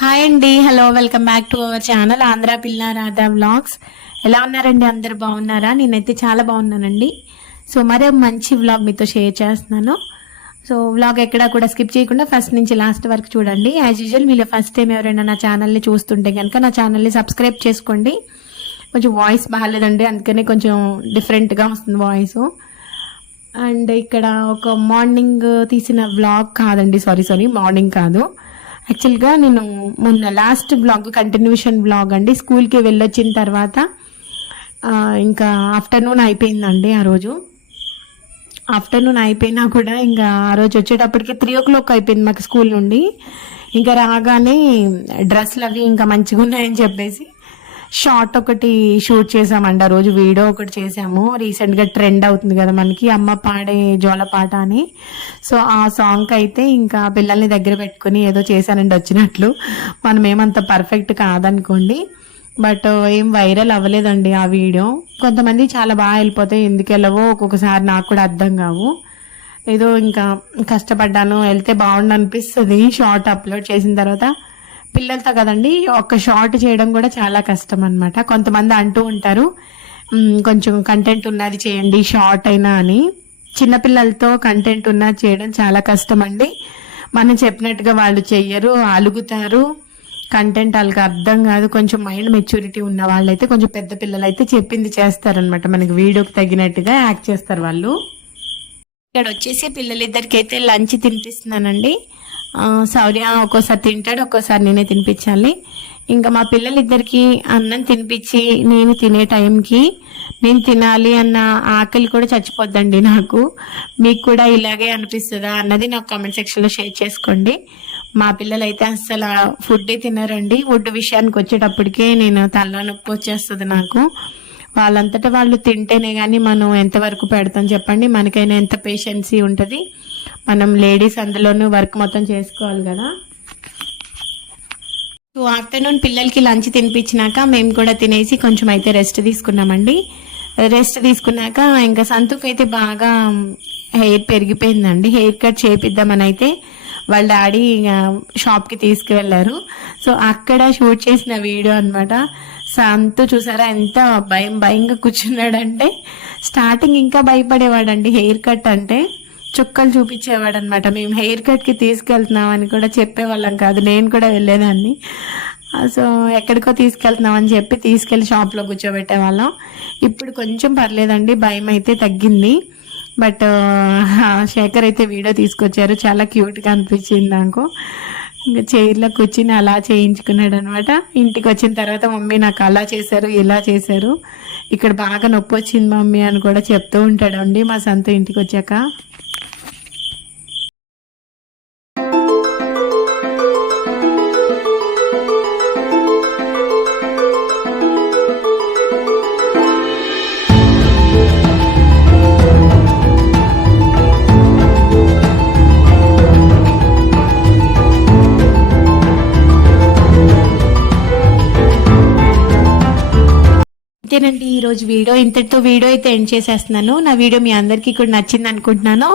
Hi అండి hello welcome back to our channel Andhra పిల్ల Radha vlogs ఎలా ఉన్నారండి? అందరు బాగున్నారా? నేనైతే చాలా బాగున్నానండి. సో మరే మంచి వ్లాగ్ మీతో షేర్ చేస్తున్నాను. సో వ్లాగ్ ఎక్కడా కూడా స్కిప్ చేయకుండా ఫస్ట్ నుంచి లాస్ట్ వరకు చూడండి. యాజ్ యూజువల్ మీరు ఫస్ట్ టైం ఎవరైనా నా ఛానల్ని చూస్తుంటే కనుక నా ఛానల్ని సబ్స్క్రైబ్ చేసుకోండి. కొంచెం వాయిస్ బాగాలేదండి. అందుకనే కొంచెం డిఫరెంట్గా వస్తుంది వాయిస్ అండ్ ఇక్కడ ఒక మార్నింగ్ తీసిన వ్లాగ్ కాదండి. సారీ సారీ మార్నింగ్ కాదు. యాక్చువల్గా నేను మొన్న లాస్ట్ బ్లాగ్ కంటిన్యూషన్ బ్లాగ్ అండి. స్కూల్కి వెళ్ళొచ్చిన తర్వాత ఇంకా ఆఫ్టర్నూన్ అయిపోయిందండి ఆ రోజు. ఆఫ్టర్నూన్ అయిపోయినా కూడా ఇంకా ఆ రోజు వచ్చేటప్పటికి త్రీ ఓ క్లాక్ అయిపోయింది మాకు స్కూల్ నుండి. ఇంకా రాగానే డ్రెస్సులు అవి ఇంకా మంచిగా ఉన్నాయని చెప్పేసి షార్ట్ ఒకటి షూట్ చేసామండి ఆ రోజు వీడియో ఒకటి చేసాము రీసెంట్గా ట్రెండ్ అవుతుంది కదా మనకి అమ్మ పాడే జోల పాట అని. సో ఆ సాంగ్ అయితే ఇంకా పిల్లల్ని దగ్గర పెట్టుకుని ఏదో చేశానండి వచ్చినట్లు. మనం ఏమంత పర్ఫెక్ట్ కాదనుకోండి. బట్ uh, ఏం వైరల్ అవ్వలేదండి ఆ వీడియో కొంతమంది చాలా బాగా వెళ్ళిపోతాయి. ఎందుకు వెళ్ళవో ఒక్కొక్కసారి నాకు కూడా అర్థం కావు. ఏదో ఇంకా కష్టపడ్డాను వెళ్తే బాగుండు అనిపిస్తుంది. షార్ట్ అప్లోడ్ చేసిన తర్వాత పిల్లలతో కదండి ఒక షార్ట్ చేయడం కూడా చాలా కష్టం అనమాట కొంతమంది అంటూ ఉంటారు కొంచెం కంటెంట్ ఉన్నది చేయండి షార్ట్ అయినా అని. చిన్నపిల్లలతో కంటెంట్ ఉన్నది చేయడం చాలా కష్టం అండి. మనం చెప్పినట్టుగా వాళ్ళు చెయ్యరు అలుగుతారు. కంటెంట్ వాళ్ళకి అర్థం కాదు. కొంచెం మైండ్ మెచ్యూరిటీ ఉన్న వాళ్ళైతే కొంచెం పెద్ద పిల్లలు అయితే చెప్పింది చేస్తారనమాట మనకి వీడియోకి తగినట్టుగా యాక్ట్ చేస్తారు వాళ్ళు. ఇక్కడ వచ్చేసి పిల్లలిద్దరికి అయితే లంచ్ తినిపిస్తున్నానండి. ఆ, ఒక్కోసారి తింటాడు ఒక్కోసారి నేనే తినిపించాలి. ఇంకా మా పిల్లలిద్దరికి అన్నం తినిపించి నేను తినే టైంకి నేను తినాలి అన్న ఆకలి కూడా చచ్చిపోద్దండి నాకు. మీకు కూడా ఇలాగే అనిపిస్తుందా అన్నది నాకు కామెంట్ సెక్షన్లో షేర్ చేసుకోండి. మా పిల్లలు అయితే అస్సలు ఫుడ్ తినరండి. ఫుడ్ విషయానికి వచ్చేటప్పటికే నేను తలనొప్పి వచ్చేస్తుంది నాకు. వాళ్ళంతటా వాళ్ళు తింటేనే కానీ మనం ఎంతవరకు పెడతాం చెప్పండి? మనకైనా ఎంత పేషెన్సీ ఉంటుంది? మనం లేడీస్ అందులోనూ వర్క్ మొత్తం చేసుకోవాలి కదా. సో ఆఫ్టర్నూన్ పిల్లలకి లంచ్ తినిపించినాక మేము కూడా తినేసి కొంచెం అయితే రెస్ట్ తీసుకున్నామండి. రెస్ట్ తీసుకున్నాక ఇంకా సంతుకు అయితే బాగా హెయిర్ పెరిగిపోయిందండి. హెయిర్ కట్ చేపిద్దామని అయితే వాళ్ళ డాడీ షాప్కి తీసుకువెళ్ళారు. సో అక్కడ షూట్ చేసిన వీడియో అనమాట సంతు చూసారా ఎంత భయం భయంగా కూర్చున్నాడంటే స్టార్టింగ్ ఇంకా భయపడేవాడండి. హెయిర్ కట్ అంటే చుక్కలు చూపించేవాడు అనమాట మేము హెయిర్ కట్కి తీసుకెళ్తున్నామని కూడా చెప్పేవాళ్ళం కాదు. నేను కూడా వెళ్ళేదాన్ని. సో ఎక్కడికో తీసుకెళ్తున్నామని చెప్పి తీసుకెళ్ళి షాప్లో కూర్చోబెట్టేవాళ్ళం. ఇప్పుడు కొంచెం పర్లేదండి. భయం అయితే తగ్గింది. బట్ శేఖర్ అయితే వీడియో తీసుకొచ్చారు. చాలా క్యూట్గా అనిపించింది నాకు. ఇంకా చైర్లో కూర్చుని అలా చేయించుకున్నాడు అనమాట ఇంటికి వచ్చిన తర్వాత మమ్మీ నాకు అలా చేశారు ఇలా చేశారు. ఇక్కడ బాగా నొప్పి వచ్చింది మమ్మీ అని కూడా చెప్తూ ఉంటాడండి మా సంత ఇంటికి వచ్చాక. అంతేనండి ఈ రోజు వీడియో ఇంతటితో వీడియో అయితే ఎండ్ చేసేస్తున్నాను. నా వీడియో మీ అందరికీ కూడా నచ్చింది అనుకుంటున్నాను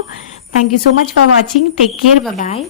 thank you so much for watching take care bye